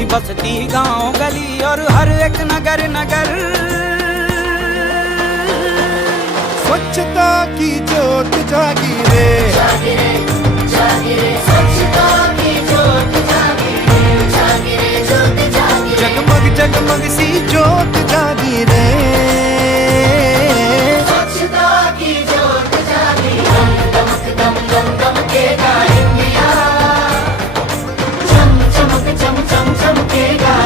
की बसती गांव गली और हर एक नगर नगर स्वच्छता की ज्योत जागी रे, जागी रे, जागी रे, स्वच्छता की ज्योत जागी रे, जागी रे, ज्योत जागी रे। जगमग जगमग सी ज्योत